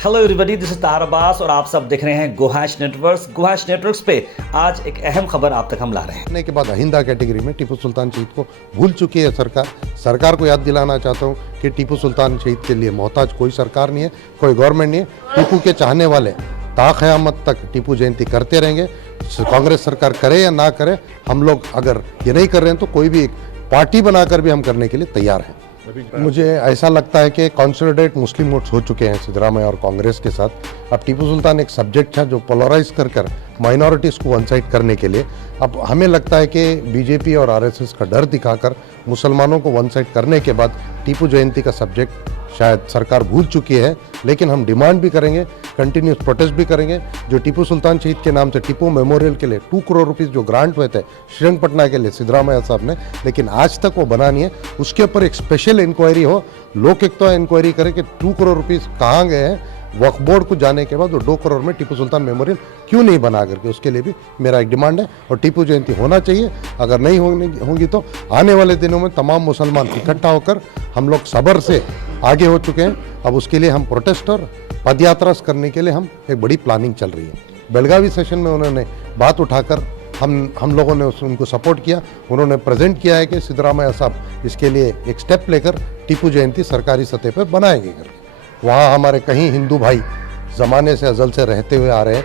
Hello everybody, this is तार अब्बास और आप सब देख रहे हैं गोहाश नेटवर्क्स। गोहाश नेटवर्क्स पे आज एक अहम खबर आप तक हम ला रहे हैं। करने के बाद आइंदा कैटेगरी में टीपू सुल्तान शहीद को भूल चुकी है सरकार को याद दिलाना चाहता हूँ कि टीपू सुल्तान शहीद के लिए मोहताज कोई सरकार नहीं है, कोई गवर्नमेंट नहीं है। टीपू के चाहने वाले ताक़यामत तक टीपू जयंती करते रहेंगे। कांग्रेस सरकार करे या ना करे, हम लोग अगर ये नहीं कर रहे हैं तो कोई भी एक पार्टी बनाकर भी हम करने के लिए तैयार हैं। मुझे ऐसा लगता है कि कंसोलिडेट मुस्लिम वोट्स हो चुके हैं सिद्धरामैया और कांग्रेस के साथ। अब टीपू सुल्तान एक सब्जेक्ट था जो पोलराइज कर माइनॉरिटीज़ को वन साइड करने के लिए, अब हमें लगता है कि बीजेपी और आरएसएस का डर दिखाकर मुसलमानों को वन साइड करने के बाद टीपू जयंती का सब्जेक्ट शायद सरकार भूल चुकी है। लेकिन हम डिमांड भी करेंगे, कंटिन्यूस प्रोटेस्ट भी करेंगे। जो टीपू सुल्तान शहीद के नाम से टीपू मेमोरियल के लिए 2 करोड़ रुपीस जो ग्रांट हुए थे श्रीरंगपटना के लिए सिद्धरामैया साहब ने, लेकिन आज तक वो बना नहीं है। उसके ऊपर एक स्पेशल इंक्वायरी हो, लोकायुक्त इंक्वायरी करे कि 2 करोड़ रुपीस कहाँ गए हैं। वक्फ बोर्ड को जाने के बाद वो 2 करोड़ में टीपू सुल्तान मेमोरियल क्यों नहीं बना करके, उसके लिए भी मेरा एक डिमांड है। और टीपू जयंती होना चाहिए। अगर नहीं होंगी तो आने वाले दिनों में तमाम मुसलमान इकट्ठा होकर, हम लोग सब्र से आगे हो चुके हैं, अब उसके लिए हम प्रोटेस्ट और पदयात्रा करने के लिए हम एक बड़ी प्लानिंग चल रही है। बेलगावी सेशन में उन्होंने बात उठाकर हम लोगों ने उनको सपोर्ट किया। उन्होंने प्रेजेंट किया है कि सिद्धरामैया साहब इसके लिए एक स्टेप लेकर टीपू जयंती सरकारी सतह पर बनाएंगे करके। वहाँ हमारे कहीं हिंदू भाई ज़माने से अज़ल से रहते हुए आ रहे हैं।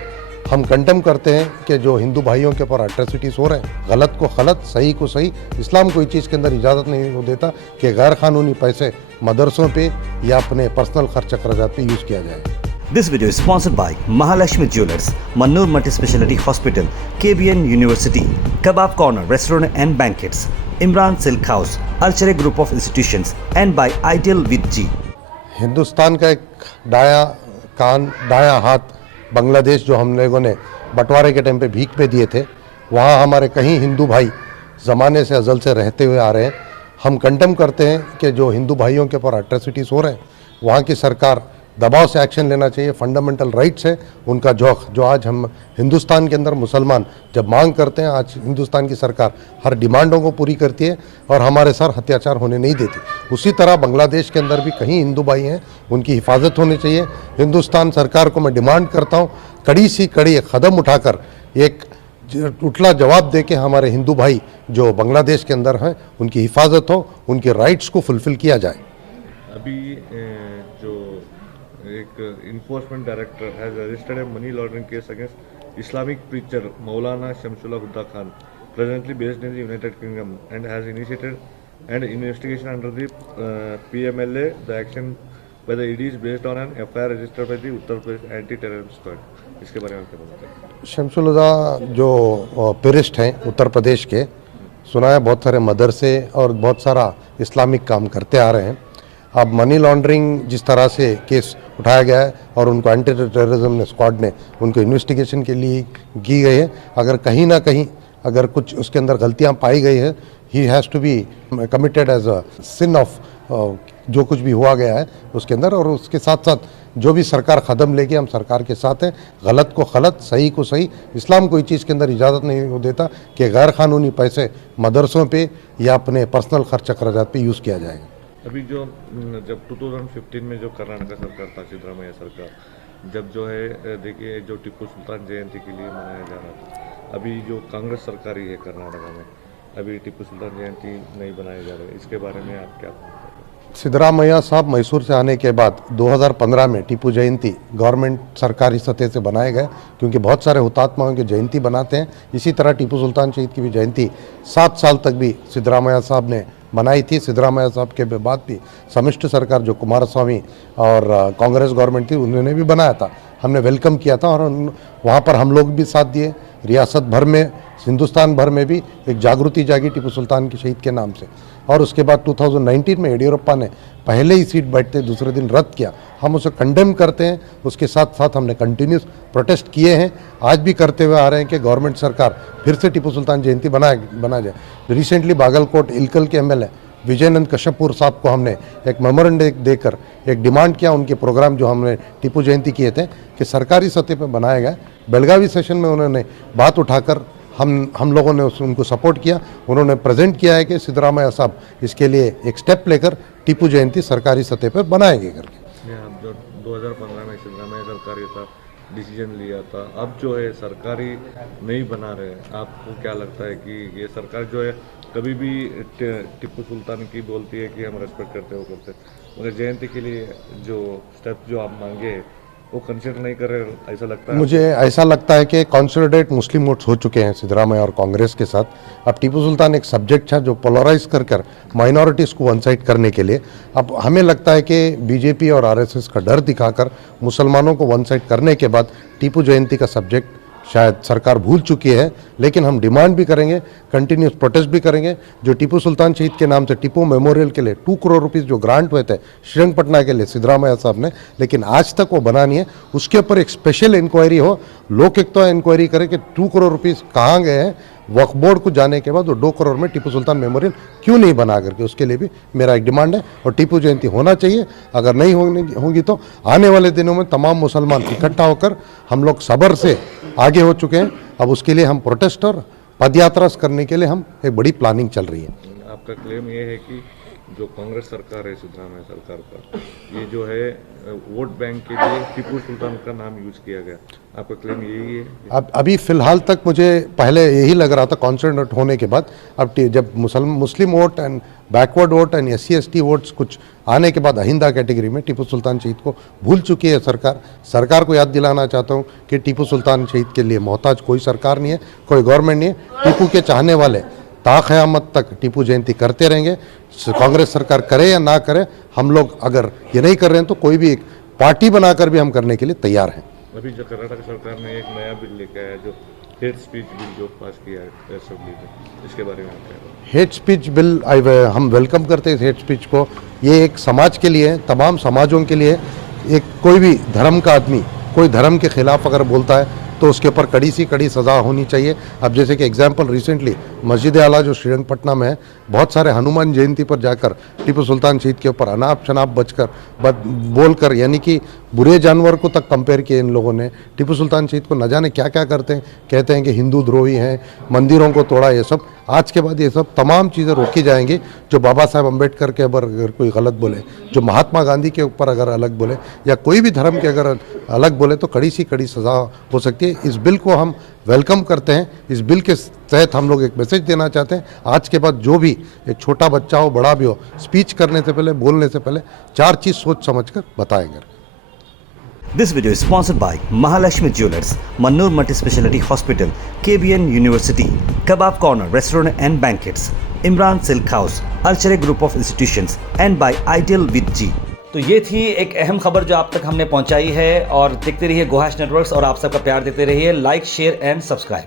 हम कंडेम करते हैं कि जो हिंदू भाइयों के ऊपर अट्रैसिटीज़ हो रहे हैं, गलत को गलत, सही को सही। इस्लाम कोई चीज़ के अंदर इजाज़त नहीं देता कि गैर कानूनी पैसे मदरसों पे या अपने पर्सनल खर्च अखराजात पे यूज़ किया जाए। This video is sponsored by Mahalakshmi Jewelers, Mannur Multi-Speciality Hospital, KBN University, Kebab Corner Restaurant and Banquets, Imran Silk House, Archery Group of Institutions, and by Ideal with G. Hindustan का एक दायां हाथ बांग्लादेश जो हम लोगों ने बंटवारे के टाइम पे भीख पे दिए थे, वहाँ हमारे कहीं हिंदू भाई ज़माने से अज़ल से रहते हुए आ रहे हैं। हम कंडेम करते हैं कि जो हिंदू भाइयों के ऊपर अट्रैसिटीज़ हो रहे हैं, वहाँ की सरकार दबाव से एक्शन लेना चाहिए। फंडामेंटल राइट्स है उनका, जो आज हम हिंदुस्तान के अंदर मुसलमान जब मांग करते हैं, आज हिंदुस्तान की सरकार हर डिमांडों को पूरी करती है और हमारे सर अत्याचार होने नहीं देती। उसी तरह बांग्लादेश के अंदर भी कहीं हिंदू भाई हैं, उनकी हिफाजत होनी चाहिए। हिंदुस्तान सरकार को मैं डिमांड करता हूँ, कड़ी सी कड़ी कदम उठाकर एक उठला जवाब दे के हमारे हिंदू भाई जो बांग्लादेश के अंदर हैं उनकी हिफाजत हो, उनके राइट्स को फुलफिल किया जाए। अभी जो एक enforcement director has registered a money laundering case against Islamic preacher Maulana शमसुल्लाह हुद्दा Khan presently based in the United Kingdom and has initiated an investigation under the PMLA. The action by the ED is based on an FIR registered by the Uttar Pradesh Anti-Terrorism Squad. इसके बारे में क्या बताते हैं? शमसुल्लाह जो पेरिस्ट हैं उत्तर प्रदेश के, सुना है बहुत सारे मदरसे और बहुत सारा इस्लामिक काम करते आ रहे हैं। अब मनी लॉन्ड्रिंग जिस तरह से केस उठाया गया है और उनको एंटी टेररिज्म स्क्वाड ने उनको इन्वेस्टिगेशन के लिए की गई है, अगर कहीं ना कहीं अगर कुछ उसके अंदर गलतियां पाई गई है, he has to be committed as a sin of जो कुछ भी हुआ गया है उसके अंदर। और उसके साथ साथ जो भी सरकार कदम लेगी, हम सरकार के साथ हैं। गलत को गलत, सही को सही। इस्लाम कोई चीज़ के अंदर इजाज़त नहीं देता कि गैर कानूनी पैसे मदरसों पे या अपने पर्सनल खर्च अखराजात पे यूज़ किया जाएगा। अभी जो जब 2015 में जो कर्नाटक सरकार था, सिद्धरामैया सरकार, जब जो है देखिए जो टीपू सुल्तान जयंती के लिए मनाया जा रहा था, अभी जो कांग्रेस सरकार ही है कर्नाटक में, अभी टीपू सुल्तान जयंती नहीं बनाए जा रहे, इसके बारे में आप क्या? सिद्धरामैया साहब मैसूर से आने के बाद 2015 में टीपू जयंती गवर्नमेंट सरकारी सतह से बनाए गए, क्योंकि बहुत सारे हुतात्माओं की जयंती बनाते हैं। इसी तरह टीपू सुल्तान शहीद की भी जयंती 7 साल तक भी सिद्धरामैया साहब ने बनाई थी। सिद्धरामैया साहब के बाद भी समिष्ट सरकार जो कुमारस्वामी और कांग्रेस गवर्नमेंट थी, उन्होंने भी बनाया था। हमने वेलकम किया था और वहाँ पर हम लोग भी साथ दिए। रियासत भर में, हिंदुस्तान भर में भी एक जागृति जागी टीपू सुल्तान की शहीद के नाम से। और उसके बाद 2019 में येडियुरप्पा ने पहले ही सीट बैठते दूसरे दिन रद्द किया। हम उसे कंडेम करते हैं। उसके साथ साथ हमने कंटिन्यूस प्रोटेस्ट किए हैं, आज भी करते हुए आ रहे हैं कि गवर्नमेंट सरकार फिर से टीपू सुल्तान जयंती बना जाए। रिसेंटली बागलकोट इलकल के MLA विजयनंद कश्यपुर साहब को हमने एक मेमोरेंडम देकर एक डिमांड किया, उनके प्रोग्राम जो हमने टीपू जयंती किए थे कि सरकारी सतह पर बनाया गया। बेलगावी सेशन में उन्होंने बात उठाकर हम लोगों ने उनको सपोर्ट किया। उन्होंने प्रेजेंट किया है कि सिद्धरामैया साहब इसके लिए एक स्टेप लेकर टीपू जयंती सरकारी सतह पर बनाएंगे करके। जो 2015 में सिद्धरामैया सरकार ये था डिसीजन लिया था, अब जो है सरकारी नहीं बना रहे हैं। आपको क्या लगता है कि ये सरकार जो है कभी भी टिप्पू सुल्तान की बोलती है कि हम रेस्पेक्ट करते हो करते, मगर जयंती के लिए जो स्टेप जो आप मांगे हैं वो कंसिडर नहीं कर रहे, ऐसा लगता है? मुझे ऐसा लगता है कि कंसोलिडेट मुस्लिम वोट्स हो चुके हैं सिद्धरामैया और कांग्रेस के साथ। अब टीपू सुल्तान एक सब्जेक्ट था जो पोलराइज कर माइनॉरिटीज़ को वन साइड करने के लिए, अब हमें लगता है कि बीजेपी और आरएसएस का डर दिखाकर मुसलमानों को वन साइड करने के बाद टीपू जयंती का सब्जेक्ट शायद सरकार भूल चुकी है। लेकिन हम डिमांड भी करेंगे, कंटिन्यूस प्रोटेस्ट भी करेंगे। जो टीपू सुल्तान शहीद के नाम से टिप्पू मेमोरियल के लिए 2 करोड़ रुपीस जो ग्रांट हुए थे श्रीरंगपटना के लिए सिद्धरामैया साहब ने, लेकिन आज तक वो बना नहीं है। उसके ऊपर एक स्पेशल इंक्वायरी हो, लोकायुक्त इंक्वायरी करे कि 2 करोड़ रुपीस कहाँ गए हैं। वक्फ बोर्ड को जाने के बाद वो 2 करोड़ में टीपू सुल्तान मेमोरियल क्यों नहीं बना करके, उसके लिए भी मेरा एक डिमांड है। और टीपू जयंती होना चाहिए। अगर नहीं होगी तो आने वाले दिनों में तमाम मुसलमान इकट्ठा होकर, हम लोग सब्र से आगे हो चुके हैं, अब उसके लिए हम प्रोटेस्ट और पदयात्रा करने के लिए हम एक बड़ी प्लानिंग चल रही है। आपका क्लेम ये है कि जो कांग्रेस सरकार है, सिद्धरामैया सरकार का, ये जो है वोट बैंक के लिए टिप्पू सुल्तान का नाम यूज किया गया, आपका क्लेम यही है? अब अभी फिलहाल तक मुझे पहले यही लग रहा था कॉन्सर्ट होने के बाद। अब जब Muslim vote and backward vote and SC/ST votes कुछ आने के बाद अहिंदा कैटेगरी में टिप्पू सुल्तान शहीद को भूल चुकी है सरकार। सरकार को याद दिलाना चाहता हूँ कि टिप्पू सुल्तान शहीद के लिए मोहताज कोई सरकार नहीं है, कोई गवर्नमेंट नहीं है। टिप्पू के चाहने वाले ता क़यामत तक टिप्पू जयंती करते रहेंगे। कांग्रेस सरकार करे या ना करे, हम लोग अगर ये नहीं कर रहे हैं तो कोई भी एक पार्टी बनाकर भी हम करने के लिए तैयार हैं। अभी जो कर्नाटक सरकार ने एक नया बिल लेकर आया जो हेट स्पीच बिल जो पास किया है असेंबली में, इसके बारे में आप क्या कहें? हेट स्पीच बिल हम वेलकम करते हैं इस हेट स्पीच को। ये एक समाज के लिए, तमाम समाजों के लिए, एक कोई भी धर्म का आदमी कोई धर्म के खिलाफ अगर बोलता है तो उसके ऊपर कड़ी सी कड़ी सज़ा होनी चाहिए। अब जैसे कि एग्जांपल रिसेंटली मस्जिद आला जो श्रीरंगपटना में है, बहुत सारे हनुमान जयंती पर जाकर टिप्पू सुल्तान शहीद के ऊपर अनाप शनाप बोलकर, यानी कि बुरे जानवर को तक कंपेयर किए इन लोगों ने। टिप्पू सुल्तान शहीद को न जाने क्या क्या करते हैं, कहते हैं कि हिंदू द्रोही हैं, मंदिरों को तोड़ा, ये सब। आज के बाद ये सब तमाम चीज़ें रोकी जाएंगी। जो बाबा साहब अम्बेडकर के ऊपर अगर कोई गलत बोले, जो महात्मा गांधी के ऊपर अगर अलग बोले, या कोई भी धर्म के अगर अलग बोले तो कड़ी सी कड़ी सज़ा हो सकती है। इस बिल को हम वेलकम करते हैं। इस बिल के तहत हम लोग एक मैसेज देना चाहते हैं, आज के बाद जो भी एक छोटा बच्चा हो बड़ा भी हो, स्पीच करने से पहले, बोलने से पहले 4 चीज़ सोच समझ कर बताएंगे। This video is sponsored by Mahalakshmi Jewelers, Mannur Multi-Speciality Hospital, KBN University, Kebab Corner Restaurant and Banquets, Imran Silk House, Archery Group of Institutions and by Ideal with G। तो ये थी एक अहम खबर जो आप तक हमने पहुंचाई है, और देखते रहिए गोहाश नेटवर्क्स और आप सबका प्यार देते रहिए। Like, share and subscribe.